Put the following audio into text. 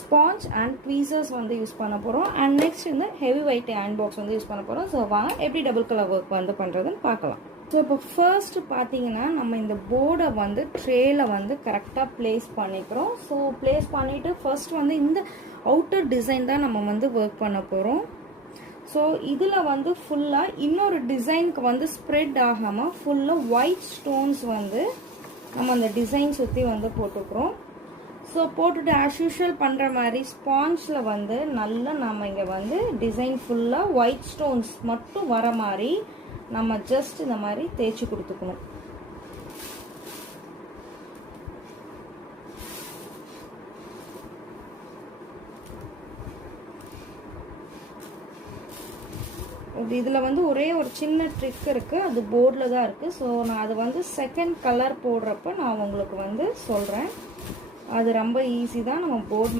Sponge and tweezers வந்து use பண்ண போகிறோம். அண்ட் நெக்ஸ்ட் இந்த ஹெவி வெயிட் ஹேண்ட் பாக்ஸ் வந்து யூஸ் பண்ண போகிறோம். ஸோ வாங்க எப்படி டபுள் கலர் ஒர்க் வந்து பண்ணுறதுன்னு பார்க்கலாம். ஸோ இப்போ ஃபர்ஸ்ட் பார்த்தீங்கன்னா நம்ம இந்த போர்டை வந்து ட்ரேயில் வந்து கரெக்டாக ப்ளேஸ் பண்ணிக்கிறோம். ஸோ ப்ளேஸ் பண்ணிவிட்டு ஃபர்ஸ்ட் வந்து இந்த அவுட்டர் டிசைன் தான் நம்ம வந்து ஒர்க் பண்ண போகிறோம். ஸோ இதில் வந்து ஃபுல்லாக இன்னொரு டிசைனுக்கு வந்து ஸ்ப்ரெட் ஆகாமல் ஃபுல்லாக ஒயிட் ஸ்டோன்ஸ் வந்து நம்ம அந்த டிசைன் சுற்றி வந்து போட்டுக்கிறோம். ஸோ போட்டுட்டு ஆஸ் யூஷுவல் பண்ணுற மாதிரி ஸ்பாஞ்சில் வந்து நல்லா நம்ம இங்கே வந்து டிசைன் ஃபுல்லாக ஒயிட் ஸ்டோன்ஸ் மட்டும் வர மாதிரி நம்ம ஜஸ்ட் இந்த மாதிரி தேய்ச்சி கொடுத்துக்கணும். இதில் வந்து ஒரே ஒரு சின்ன ட்ரிக் இருக்குது, அது போர்டில் தான் இருக்குது. ஸோ நான் அது வந்து செகண்ட் கலர் போடுறப்ப நான் உங்களுக்கு வந்து சொல்கிறேன். அது ரொம்ப ஈஸி தான், நம்ம போர்டு